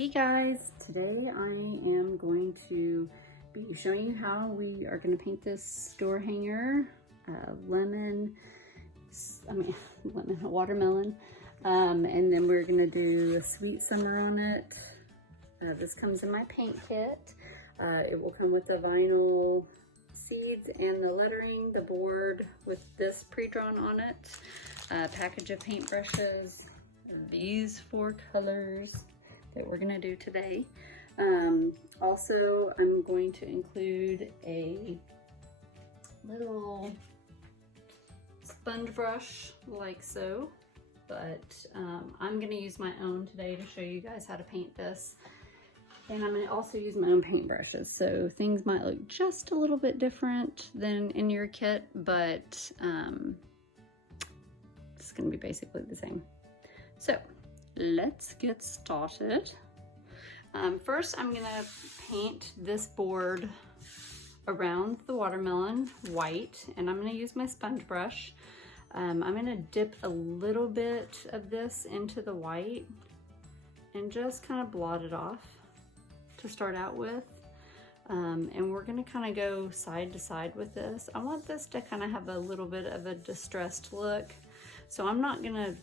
Hey guys, today I am going to be showing you how we are going to paint this door hanger, watermelon, and then we're going to do a sweet summer on it. This comes in my paint kit. It will come with the vinyl seeds and the lettering, the board with this pre-drawn on it, a package of paintbrushes, these 4 colors that we're gonna do today. Also, I'm going to include a little sponge brush like so, but I'm gonna use my own today to show you guys how to paint this. And I'm gonna also use my own paintbrushes, so things might look just a little bit different than in your kit, but it's gonna be basically the same. So let's get started. First, I'm gonna paint this board around the watermelon white, and I'm gonna use my sponge brush. I'm gonna dip a little bit of this into the white and just kind of blot it off to start out with. And we're gonna kind of go side to side with this. I want this to kind of have a little bit of a distressed look, so I'm not gonna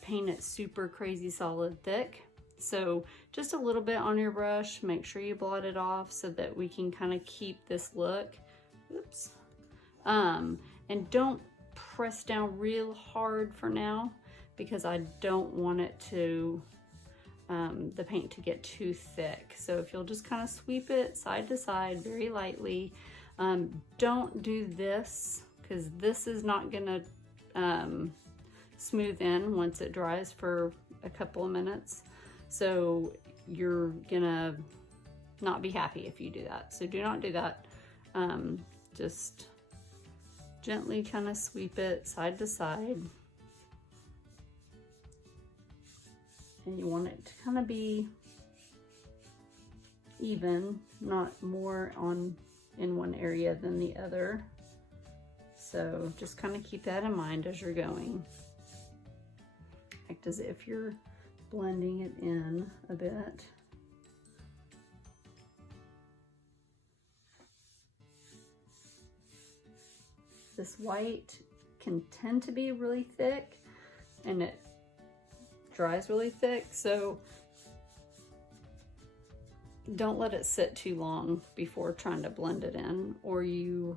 paint it super crazy solid thick. So just a little bit on your brush, make sure you blot it off so that we can kind of keep this look. Oops. And don't press down real hard for now, because I don't want it to, the paint to get too thick. So if you'll just kind of sweep it side to side very lightly. Don't do this, because this is not gonna smooth in once it dries for a couple of minutes. So you're gonna not be happy if you do that. So do not do that. Just gently kind of sweep it side to side. And you want it to kind of be even, not more in one area than the other. So just kind of keep that in mind as you're going. Act as if you're blending it in a bit. This white can tend to be really thick and it dries really thick, so don't let it sit too long before trying to blend it in, or you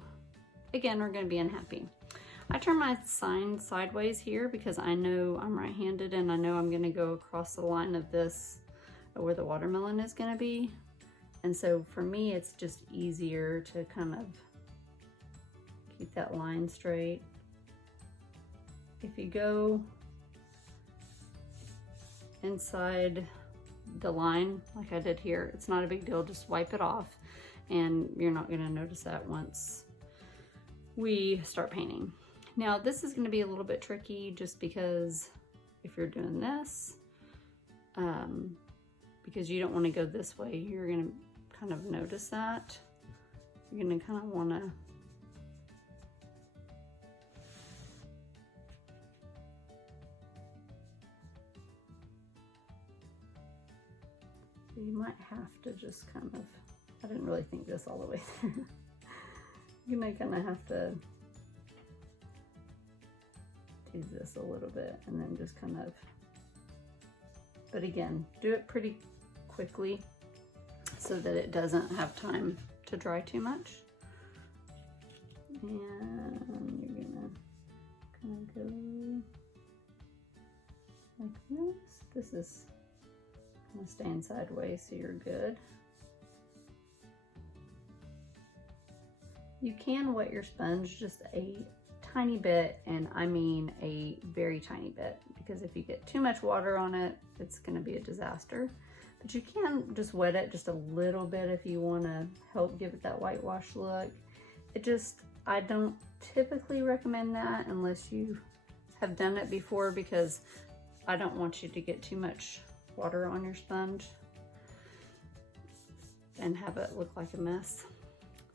again are going to be unhappy. I turn my sign sideways here because I know I'm right-handed and I know I'm going to go across the line of this where the watermelon is going to be. And so for me, it's just easier to kind of keep that line straight. If you go inside the line like I did here, it's not a big deal. Just wipe it off and you're not going to notice that once we start painting. Now this is going to be a little bit tricky just because if you're doing this, because you don't want to go this way, you're going to kind of notice that. You're going to kind of want to you might have to just kind of, I didn't really think this all the way through. You may kind of have to tease this a little bit and then just kind of, but again, do it pretty quickly so that it doesn't have time to dry too much. And you're gonna kind of go like this. This is kind of staying sideways, so you're good. You can wet your sponge just a tiny bit, and I mean a very tiny bit, because if you get too much water on it, it's going to be a disaster. But you can just wet it just a little bit if you want to help give it that whitewash look. I don't typically recommend that unless you have done it before, because I don't want you to get too much water on your sponge and have it look like a mess.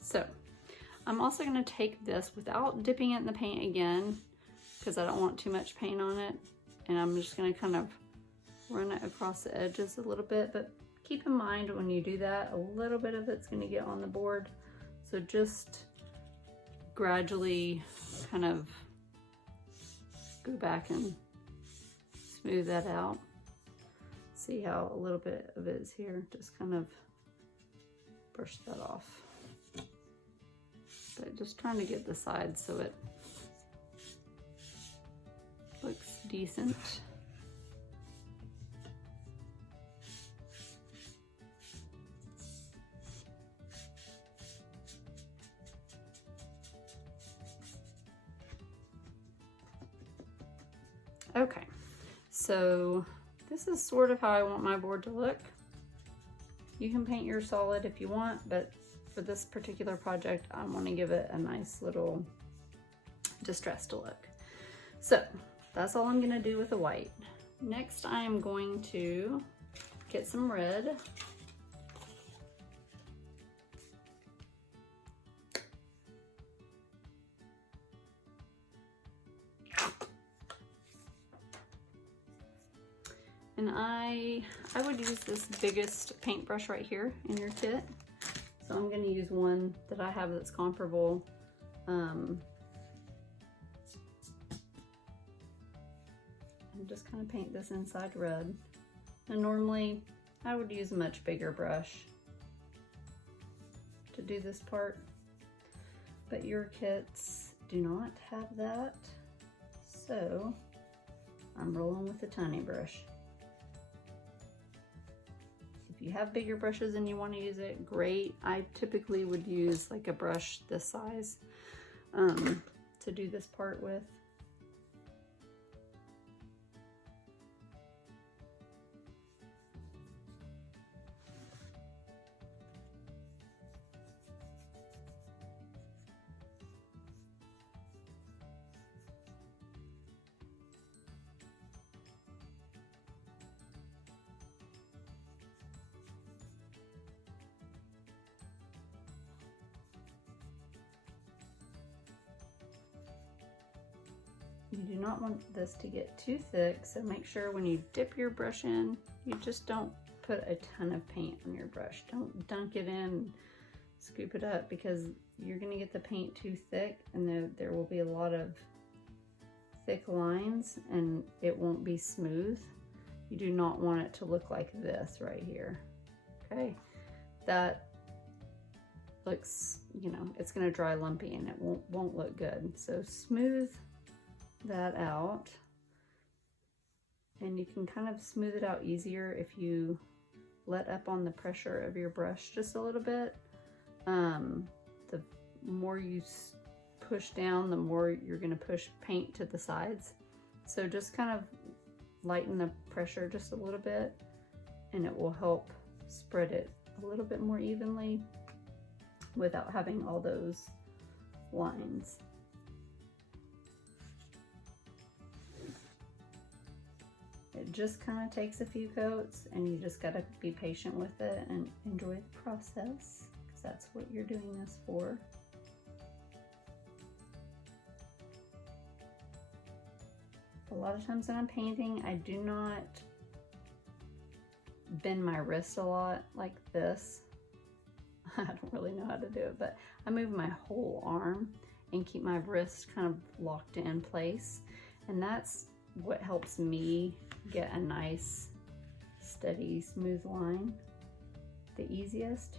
So I'm also going to take this without dipping it in the paint again, because I don't want too much paint on it, and I'm just going to kind of run it across the edges a little bit, but keep in mind when you do that, a little bit of it's going to get on the board. So just gradually kind of go back and smooth that out. See how a little bit of it is here, just kind of brush that off. But just trying to get the sides so it looks decent. Okay, so this is sort of how I want my board to look. You can paint your solid if you want, but for this particular project, I want to give it a nice little distressed look. So that's all I'm going to do with the white. Next, I am going to get some red. And I would use this biggest paintbrush right here in your kit. So I'm going to use one that I have that's comparable. And just kind of paint this inside red. And normally I would use a much bigger brush to do this part, but your kits do not have that. So I'm rolling with a tiny brush. If you have bigger brushes and you want to use it, great. I typically would use like a brush this size to do this part with. You do not want this to get too thick, so make sure when you dip your brush in, you just don't put a ton of paint on your brush. Don't dunk it in, scoop it up, because you're going to get the paint too thick and there will be a lot of thick lines and it won't be smooth. You do not want it to look like this right here. Okay, that looks, you know, it's going to dry lumpy and it won't look good. So smooth that out, and you can kind of smooth it out easier if you let up on the pressure of your brush just a little bit. The more you push down, the more you're going to push paint to the sides. So just kind of lighten the pressure just a little bit and it will help spread it a little bit more evenly without having all those lines. It just kind of takes a few coats and you just got to be patient with it and enjoy the process, because that's what you're doing this for. A lot of times when I'm painting, I do not bend my wrist a lot like this. I don't really know how to do it, but I move my whole arm and keep my wrist kind of locked in place. And that's what helps me get a nice, steady, smooth line the easiest.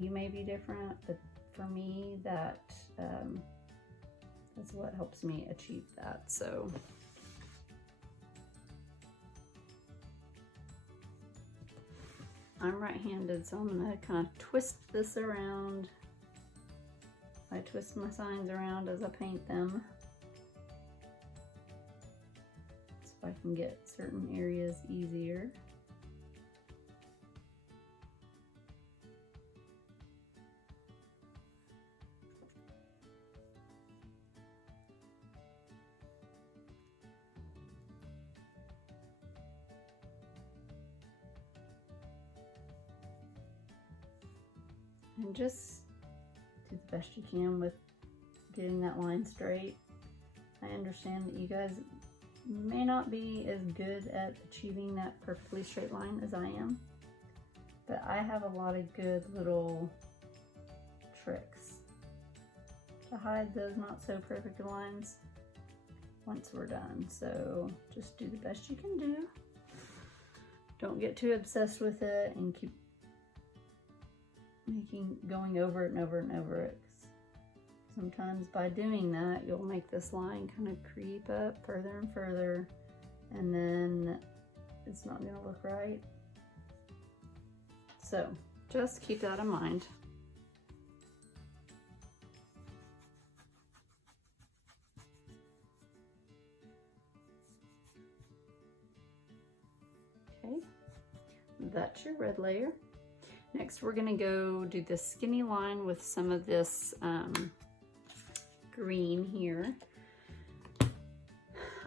You may be different, but for me, that's what helps me achieve that. So I'm right-handed, so I'm gonna kind of twist this around. I twist my signs around as I paint them, so I can get certain areas easier. And just do the best you can with getting that line straight. I understand that you guys may not be as good at achieving that perfectly straight line as I am. but I have a lot of good little tricks to hide those not so perfect lines once we're done. So just do the best you can do. Don't get too obsessed with it and keep going over it and over and over it. Sometimes by doing that, you'll make this line kind of creep up further and further, and then it's not gonna look right. So just keep that in mind. Okay, that's your red layer. Next, we're gonna go do this skinny line with some of this green here.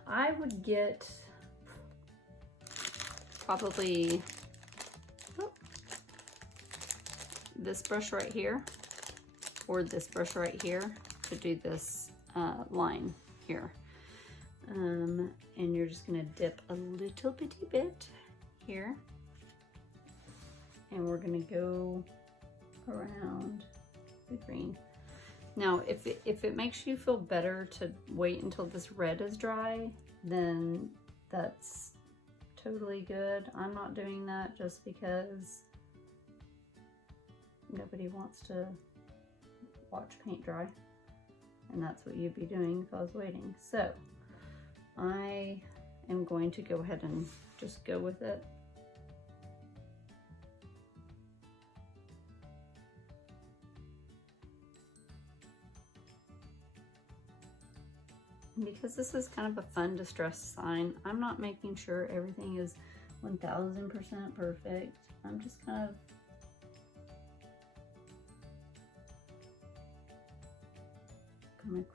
I would get probably this brush right here or this brush right here to do this line here. And you're just gonna dip a little bitty bit here. And we're gonna go around the green. Now, if it makes you feel better to wait until this red is dry, then that's totally good. I'm not doing that just because nobody wants to watch paint dry. And that's what you'd be doing if I was waiting. So I am going to go ahead and just go with it. And because this is kind of a fun distress sign, I'm not making sure everything is 1000% perfect. I'm just kind of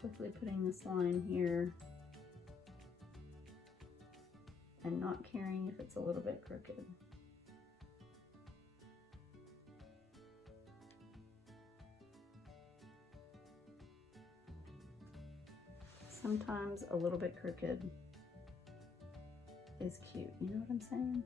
quickly putting this line here and not caring if it's a little bit crooked. Sometimes a little bit crooked is cute, you know what I'm saying?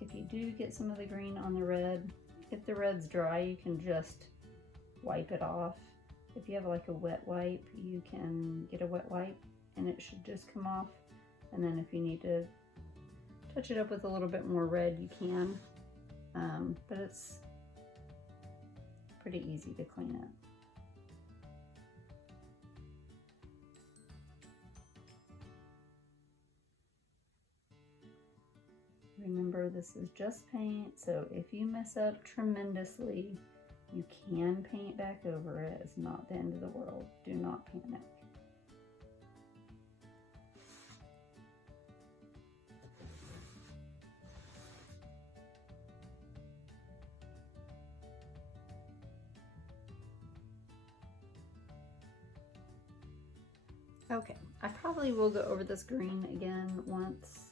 If you do get some of the green on the red, if the red's dry, you can just wipe it off. If you have like a wet wipe, you can get a wet wipe and it should just come off. And then if you need to touch it up with a little bit more red, you can. But it's pretty easy to clean up. Remember, this is just paint, so if you mess up tremendously, you can paint back over it. It's not the end of the world. Do not panic. Okay, I probably will go over this green again once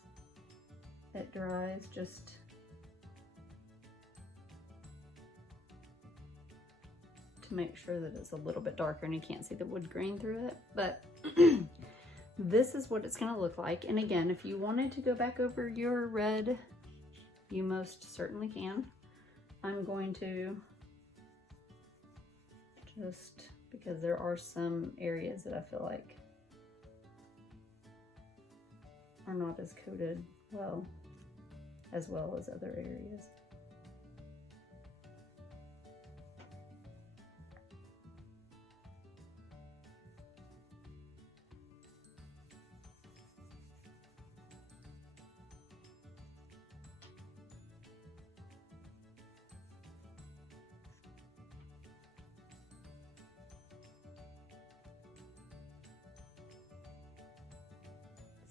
it dries, just to make sure that it's a little bit darker and you can't see the wood grain through it. But this is what it's going to look like. And again, if you wanted to go back over your red, you most certainly can. I'm going to just, because there are some areas that I feel like are not as coated well as other areas.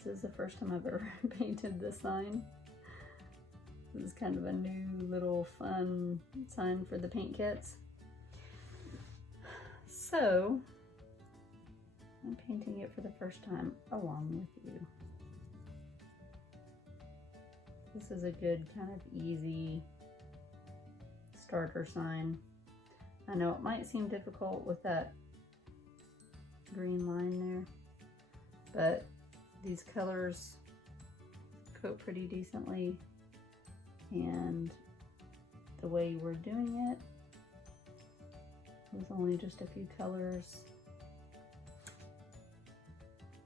This is the first time I've ever painted this sign. This is kind of a new little fun sign for the paint kits. So I'm painting it for the first time along with you. This is a good kind of easy starter sign. I know it might seem difficult with that green line there, but these colors coat pretty decently, and the way we're doing it with only just a few colors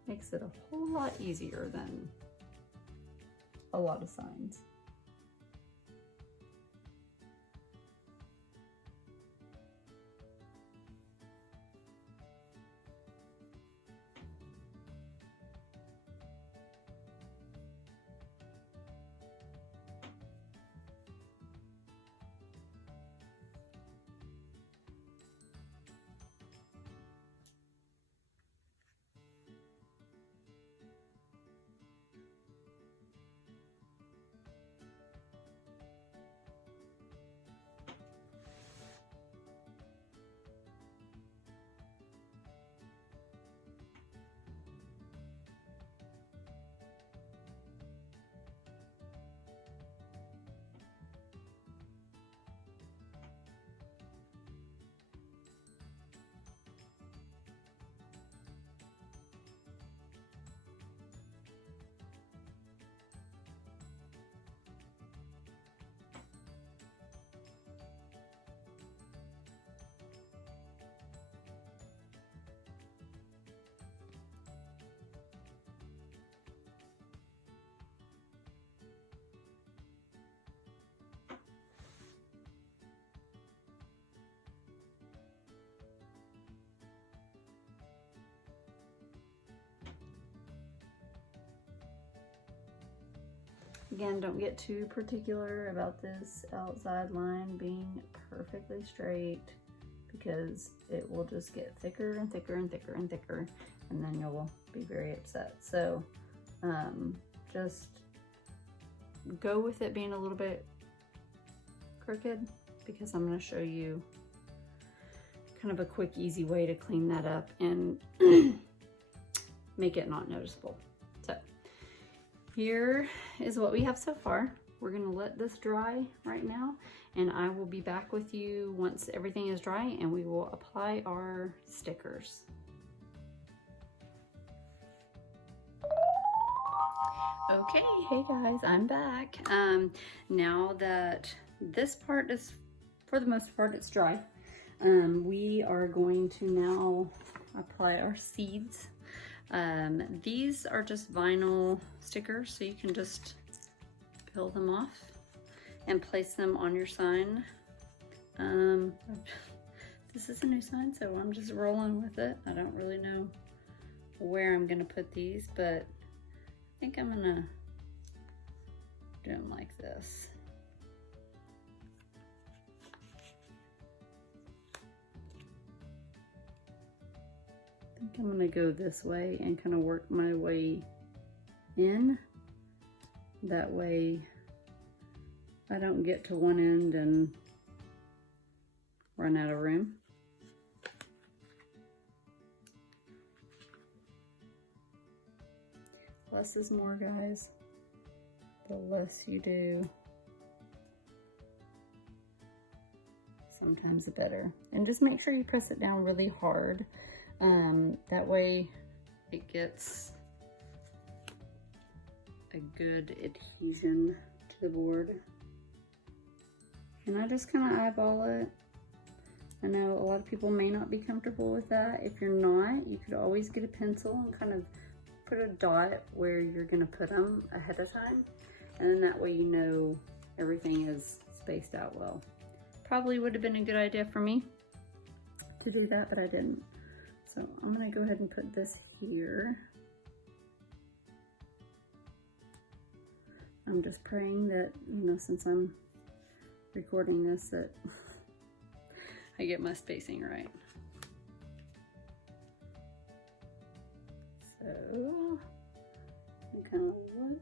makes it a whole lot easier than a lot of signs. Again, don't get too particular about this outside line being perfectly straight, because it will just get thicker and thicker and thicker and thicker, and then you'll be very upset. So just go with it being a little bit crooked, because I'm going to show you kind of a quick, easy way to clean that up and make it not noticeable. So here is what we have so far. We're gonna let this dry right now, and I will be back with you once everything is dry and we will apply our stickers. Okay, hey guys, I'm back. Now that this part is, for the most part, it's dry, we are going to now apply our seeds. These are just vinyl stickers, so you can just peel them off and place them on your sign. This is a new sign, so I'm just rolling with it. I don't really know where I'm gonna put these, but I think I'm gonna do them like this. I think I'm gonna go this way and kind of work my way in. That way I don't get to one end and run out of room. Less is more, guys. The less you do, sometimes the better. And just make sure you press it down really hard. That way it gets a good adhesion to the board. And I just kind of eyeball it. I know a lot of people may not be comfortable with that. If you're not, you could always get a pencil and kind of put a dot where you're gonna put them ahead of time. And then that way you know everything is spaced out well. Probably would have been a good idea for me to do that, but I didn't. So I'm gonna go ahead and put this here. I'm just praying that, you know, since I'm recording this, that I get my spacing right. So I kind of look.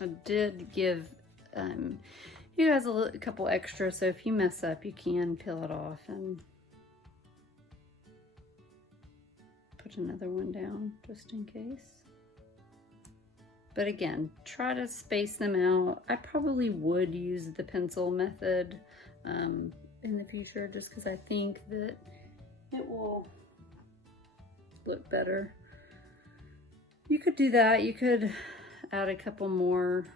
I did give you guys a couple extra, so if you mess up, you can peel it off and put another one down just in case. But again, try to space them out. I probably would use the pencil method in the future just because I think that it will look better. You could do that. You could add a couple more,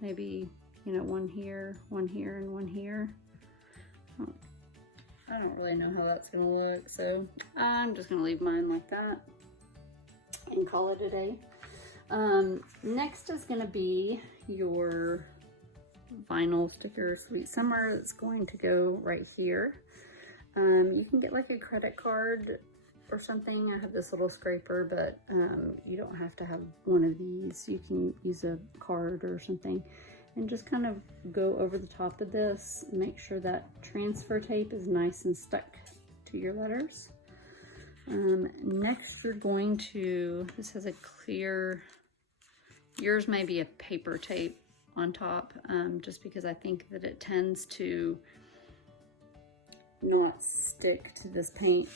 maybe, you know, one here, and one here. I don't really know how that's gonna look, so I'm just gonna leave mine like that and call it a day. Next is gonna be your vinyl sticker Sweet Summer. It's going to go right here. You can get like a credit card or something. I have this little scraper, but you don't have to have one of these. You can use a card or something and just kind of go over the top of this. Make sure that transfer tape is nice and stuck to your letters. Next, you're going to, this has a clear, yours may be a paper tape on top, just because I think that it tends to not stick to this paint.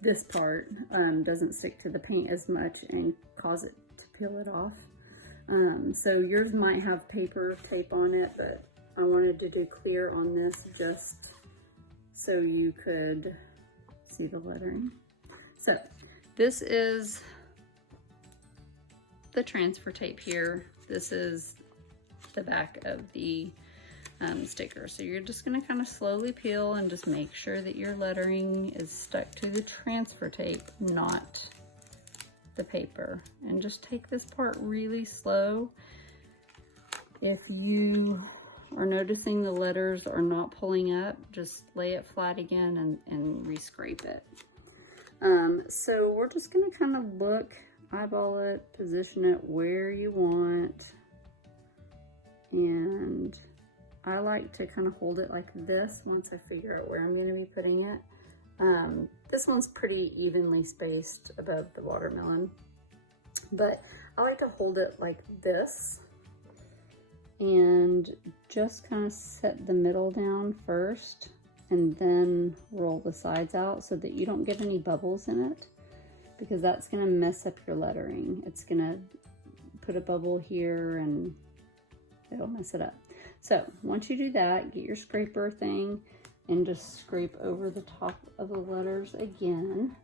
This part doesn't stick to the paint as much and cause it to peel it off. So yours might have paper tape on it, but I wanted to do clear on this just so you could see the lettering. So this is the transfer tape here. This is the back of the sticker. So you're just going to kind of slowly peel and just make sure that your lettering is stuck to the transfer tape, not the paper. And just take this part really slow. If you are noticing the letters are not pulling up, just lay it flat again and re-scrape it. So we're just going to kind of look, eyeball it, position it where you want. And I like to kind of hold it like this once I figure out where I'm going to be putting it. This one's pretty evenly spaced above the watermelon, but I like to hold it like this and just kind of set the middle down first and then roll the sides out so that you don't get any bubbles in it, because that's going to mess up your lettering. It's going to put a bubble here and it'll mess it up. So once you do that, get your scraper thing and just scrape over the top of the letters again.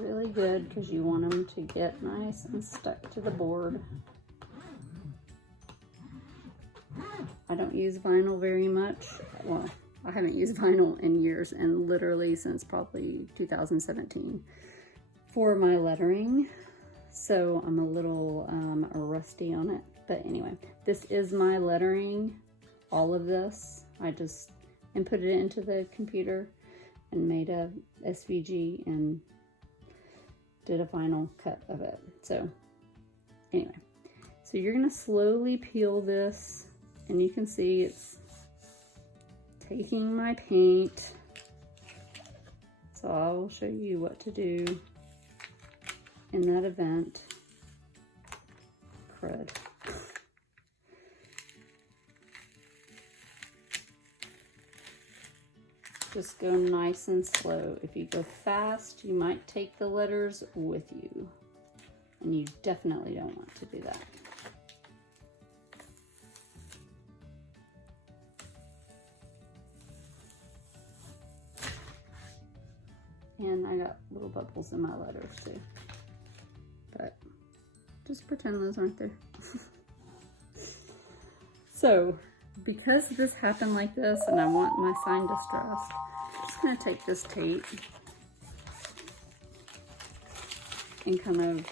Really good, because you want them to get nice and stuck to the board. I don't use vinyl very much. Well, I haven't used vinyl in years, and literally since probably 2017 for my lettering. So I'm a little rusty on it. But anyway, this is my lettering, all of this. I just inputted it into the computer and made a SVG and did a final cut of it. So anyway, so you're gonna slowly peel this, and you can see it's taking my paint. So I'll show you what to do in that event. Crud. Just go nice and slow. If you go fast, you might take the letters with you, and you definitely don't want to do that. And I got little bubbles in my letters too, but just pretend those aren't there. So because this happened like this and I want my sign distressed, I'm just gonna take this tape and kind of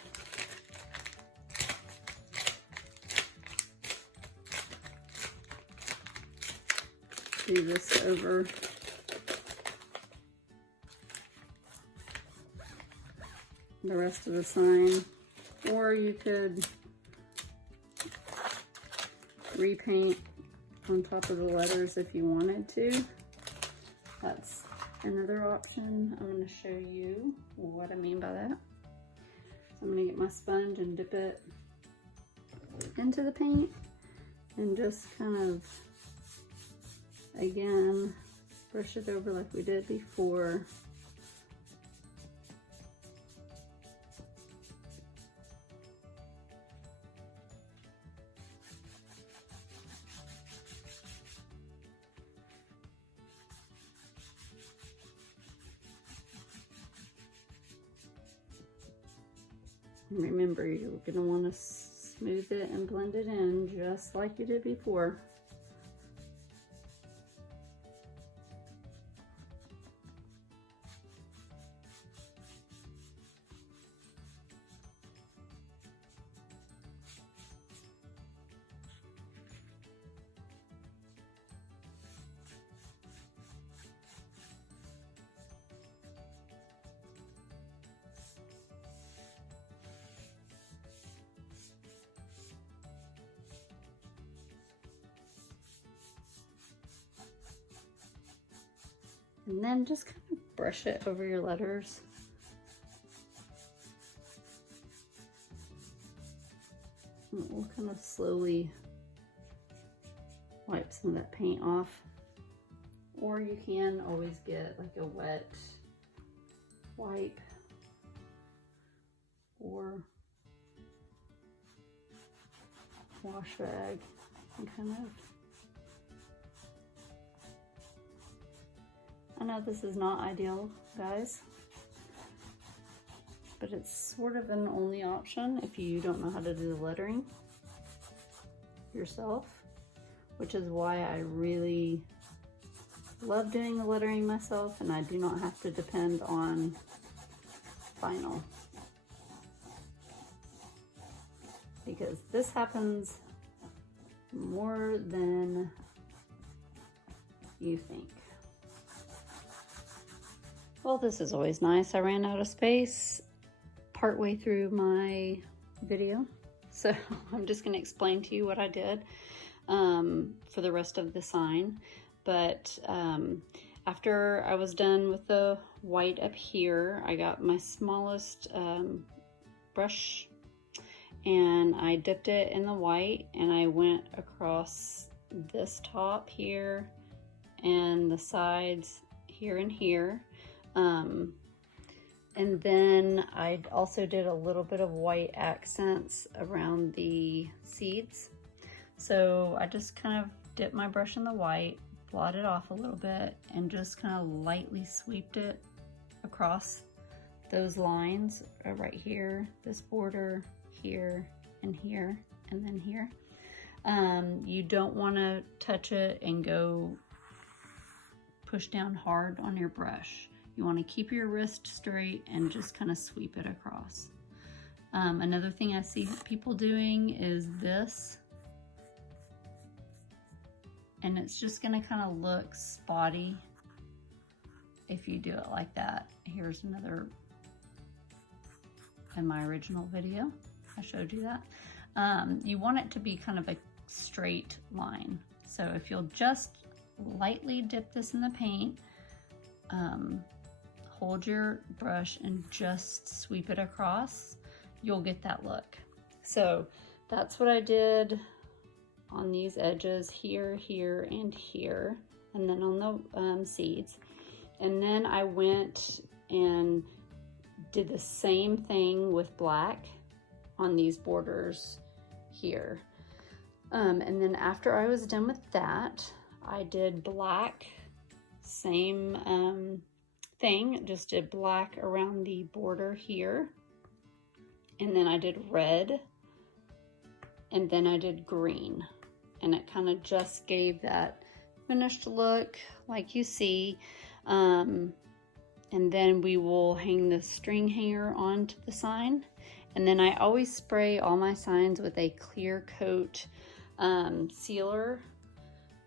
do this over the rest of the sign, or you could repaint on top of the letters if you wanted to. That's another option. I'm going to show you what I mean by that. So I'm going to get my sponge and dip it into the paint and just kind of, again, brush it over like we did before. Remember, you're going to want to smooth it and blend it in just like you did before. And then just kind of brush it over your letters. And we'll kind of slowly wipe some of that paint off. Or you can always get like a wet wipe or wash rag and kind of, I know this is not ideal, guys, but it's sort of an only option if you don't know how to do the lettering yourself, which is why I really love doing the lettering myself and I do not have to depend on vinyl. Because this happens more than you think. Well, this is always nice. I ran out of space partway through my video, so I'm just going to explain to you what I did for the rest of the sign. But after I was done with the white up here, I got my smallest brush and I dipped it in the white and I went across this top here and the sides here and here. And then I also did a little bit of white accents around the seeds. So I just kind of dipped my brush in the white, blotted off a little bit, and just kind of lightly sweeped it across those lines right here, this border, here, and here, and then here. You don't want to touch it and go push down hard on your brush. You want to keep your wrist straight and just kind of sweep it across. Another thing I see people doing is this. And it's just going to kind of look spotty if you do it like that. Here's another, in my original video, I showed you that. You want it to be kind of a straight line. So if you'll just lightly dip this in the paint, hold your brush and just sweep it across, you'll get that look. So that's what I did on these edges here, here, and here, and then on the seeds. And then I went and did the same thing with black on these borders here. And then after I was done with that, I did black, same thing, just did black around the border here. And then I did red, and then I did green. And it kind of just gave that finished look like you see. And then we will hang the string hanger onto the sign. And then I always spray all my signs with a clear coat sealer,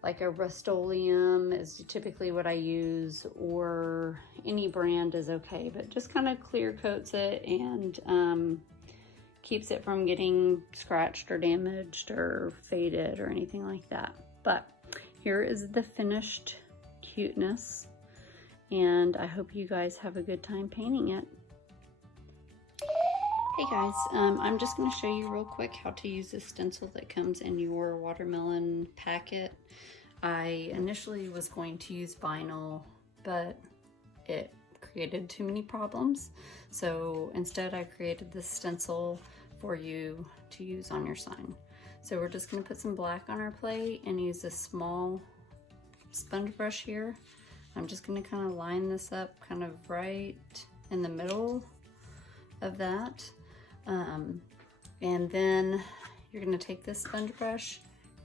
like a Rust-Oleum is typically what I use, or any brand is okay, but just kind of clear coats it and keeps it from getting scratched or damaged or faded or anything like that. But here is the finished cuteness. and I hope you guys have a good time painting it. Hey guys, I'm just going to show you real quick how to use the stencil that comes in your watermelon packet. I initially was going to use vinyl, but it created too many problems. So instead I created this stencil for you to use on your sign. So we're just going to put some black on our plate and use this small sponge brush here. I'm just going to kind of line this up kind of right in the middle of that. And then you're going to take this sponge brush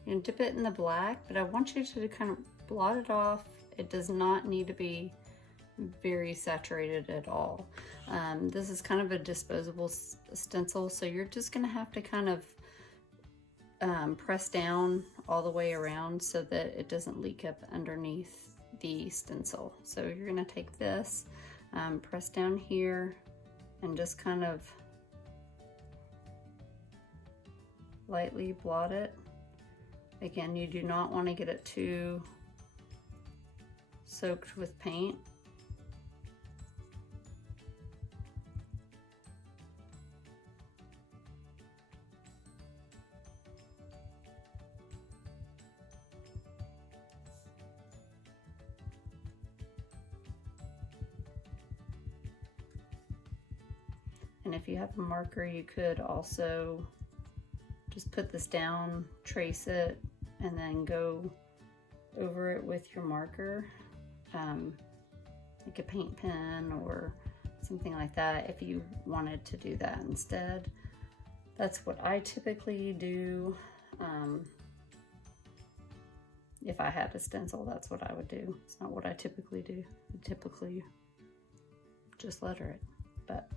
and dip it in the black, but I want you to kind of blot it off. It does not need to be very saturated at all. This is kind of a disposable stencil, so you're just going to have to kind of press down all the way around so that it doesn't leak up underneath the stencil. So you're going to take this, press down here, and just kind of lightly blot it. Again, you do not want to get it too soaked with paint. And if you have a marker, you could also just put this down, trace it, and then go over it with your marker, like a paint pen or something like that, if you wanted to do that instead. That's what I typically do. If I had a stencil, that's what I would do. It's not what I typically do. I typically just letter it, but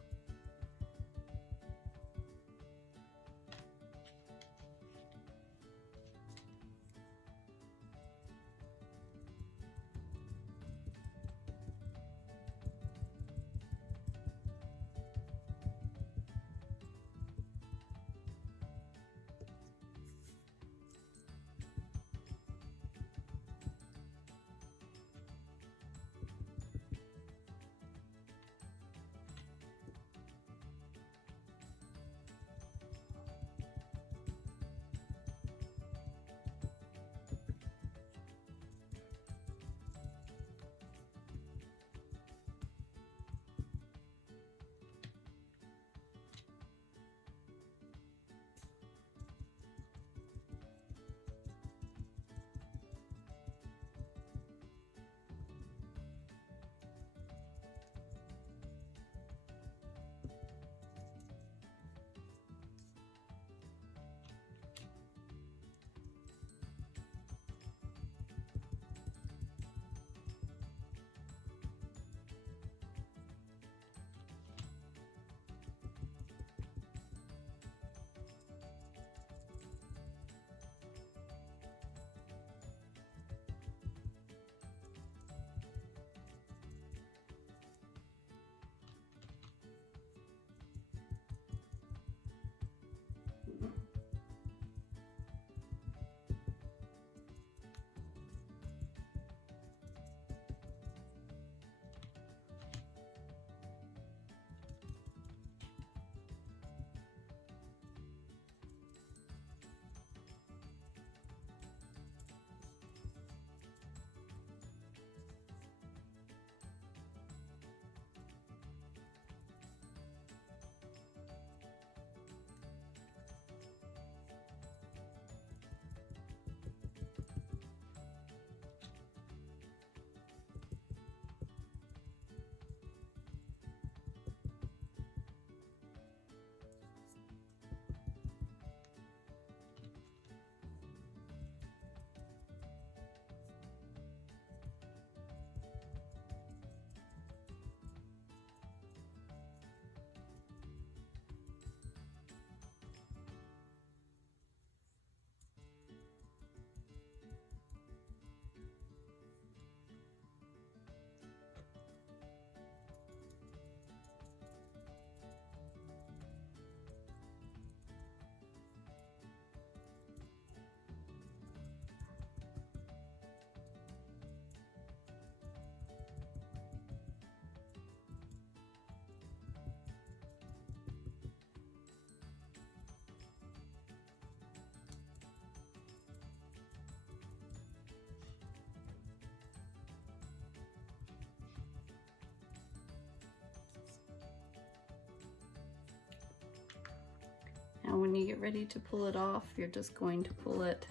Now when you get ready to pull it off, you're just going to pull it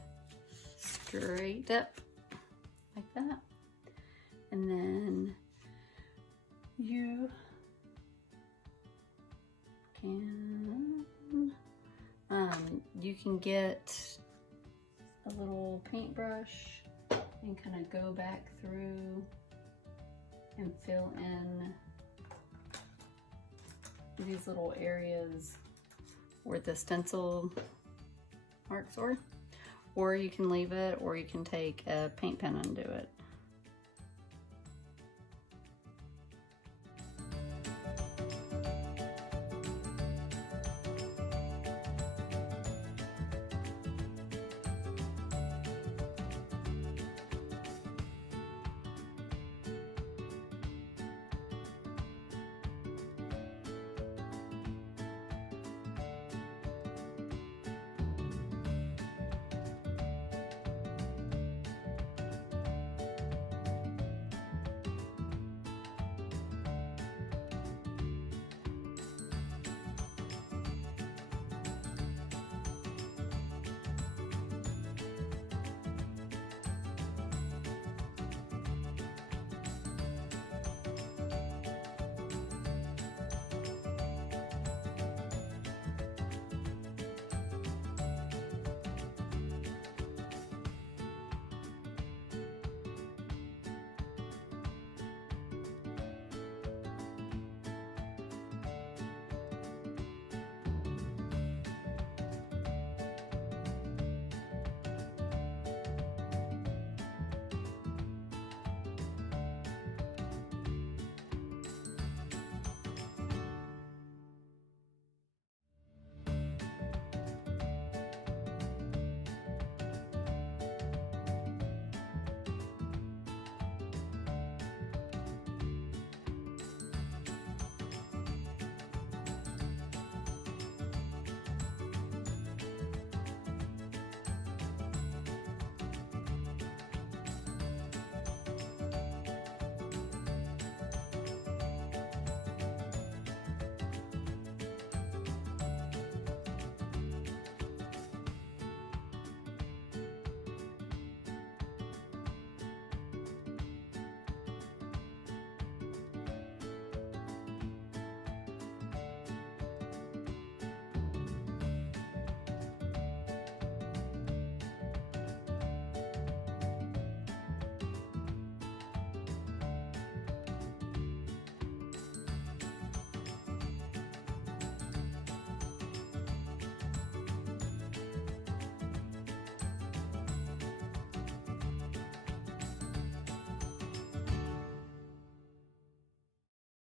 straight up like that. And then you can get a little paintbrush and kind of go back through and fill in these little areas where the stencil marks are. Or you can leave it, or you can take a paint pen and do it.